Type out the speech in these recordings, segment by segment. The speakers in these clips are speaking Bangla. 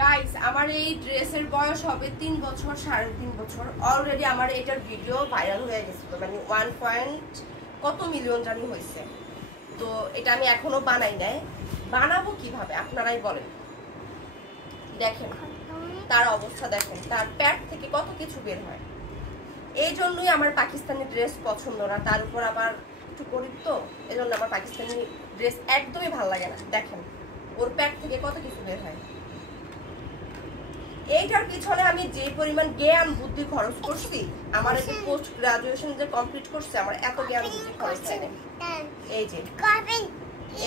গাইস আমার এই ড্রেসের বয়স হবে 3 বছর 3.5 বছর। অলরেডি আমার এটার ভিডিও ভাইরাল হয়ে গেছে, মানে 1 কত মিলিয়ন জানি হয়েছে। তো এটা আমি এখনো বানাই নাই, বানাবো কিভাবে আপনারাই বলেন। দেখেন তার অবস্থা, দেখেন তার প্যাট থেকে কত কিছু বের হয়। এই জন্যই আমার পাকিস্তানি ড্রেস পছন্দ না, তার উপর আবার একটু গরিব তো, এই জন্য আমার পাকিস্তানি ড্রেস একদমই ভালো লাগে না। দেখেন ওর প্যাট থেকে কত কিছু বের হয়। এইটার পিছনে আমি যে পরিমাণ জ্ঞান বুদ্ধি খরচ করছি, আমার এই পোস্ট গ্রাজুয়েশন যে কমপ্লিট করছে, আমার এত জ্ঞান বুদ্ধি খরচ হয় না। এই যে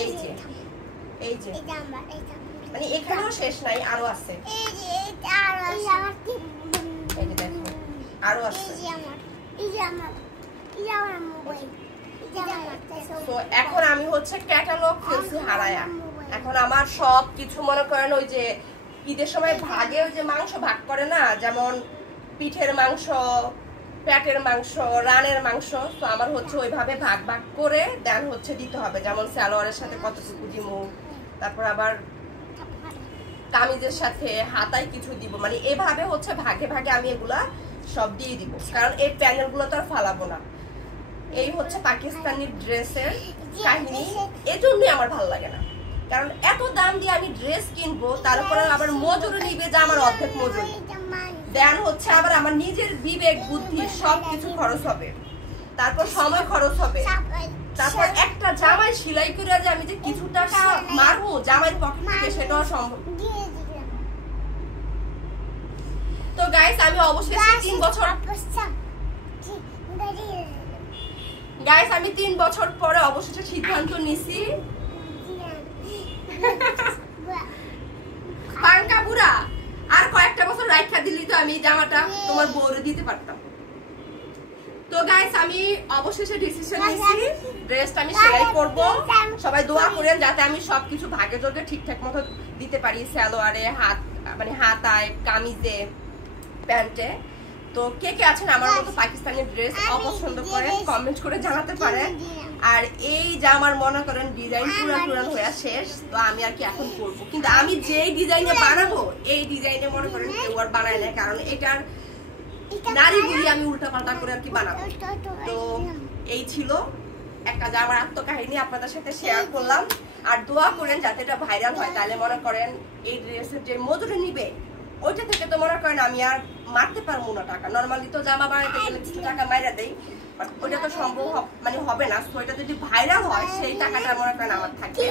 এই যে এই যে মানে এখানেও শেষ নাই, আরো আছে। এই যে দেখো আরো আছে। তো এখন আমি হচ্ছে ক্যাটালগ ফেলছি হারায়া। এখন আমার সব কিছু মনে করেন ওই যে ঈদের সময় ভাগে ওই যে মাংস ভাগ করে না, যেমন পিঠের মাংস, পেটের মাংস, রানের মাংস, তো আমার হচ্ছে ওইভাবে ভাগ ভাগ করে দেন হচ্ছে দিতে হবে। যেমন সালোয়ারের সাথে কতটুকু দিব, তারপর আবার কামিজের সাথে হাতায় কিছু দিব, মানে এভাবে হচ্ছে ভাগে ভাগে আমি এগুলা সব দিয়ে দিব, কারণ এই প্যানেল গুলো তো আর ফালাবো না। এই হচ্ছে পাকিস্তানি ড্রেসের কাহিনী। এজন্যই আমার ভালো লাগে না, কারণ এত দাম দিয়ে আমি ড্রেস কিনবো, তার উপরে আবার মজুরি নিবে, যা আমার অর্ধেক মজুরি দেন হচ্ছে আবার আমার নিজের বিবেক বুদ্ধি সবকিছু খরচ হবে, তারপর সময় খরচ হবে, তারপর একটা জামাই সেলাই করে যে আমি যে কিছু টাকা মারবো জামাইয়ের পকেট থেকে, সেটাও সম্ভব। তো গাইস আমি অবশ্যই 3 বছর গাইস আমি 3 বছর পরে অবশেষে সিদ্ধান্ত নিছি, পাঙ্কা বুড়া আর কয়েকটা বছর রাইখা দিলি তো আমি জামাটা তোমার বউরে দিতে পারতাম। তো গাইস আমি অবশেষে ডিসিশন নিছি, ড্রেসটা আমি সেলাই করব। সবাই দোয়া করেন যাতে আমি সবকিছু ভাগে যোগে ঠিকঠাক মতো দিতে পারি, সালোয়ারে, হাত মানে হাতায়, কামিজে, প্যান্টে। তো কে কে আছেন আমার মতো পাকিস্তানি ড্রেস অপছন্দ করেন কমেন্ট করে জানাতে পারেন। আর এই জামার মনে করেন ডিজাইন পুরান হয়ে শেষ, তো আমি আর কি এখন করবো, কিন্তু আমি যেই ডিজাইনে বানাবো এই ডিজাইনে মনে করেন কেউ আর বানায় না, কারণ এটার নারী গুলি আমি উল্টা পাল্টা করে আর কি বানাবো। তো এই ছিল একটা জামার আত্মকাহিনী আপনাদের সাথে শেয়ার করলাম। আর দোয়া করেন যাতে এটা ভাইরাল হয়, তাহলে মনে করেন এই ড্রেসের যে মজুরি নিবে ওইটা থেকে তো মনে করেন আমি আর মারতে পারবো না টাকা। নর্মালি তো জামা বানাতে গেলে কিছু টাকা মাইরা দেই, বাট ওইটা তো সম্ভব মানে হবে না। তো এটা যদি ভাইরাল হয় সেই টাকাটা মনে করেন আমার থাকবে।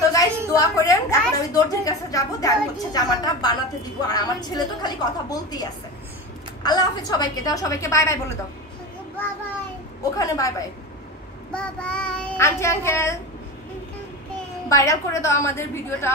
তো গাইস দোয়া করেন, এখন আমি দর্জির কাছে যাবো, দেন হচ্ছে জামাটা বানাতে দিব। আর আমার ছেলে তো খালি কথা বলতেই আছে। আল্লাহ হাফেজ সবাইকে, দাও সবাইকে বাই বাই বলে দাও, ওখানে bye bye. Aunty uncle viral করে দাও আমাদের ভিডিওটা।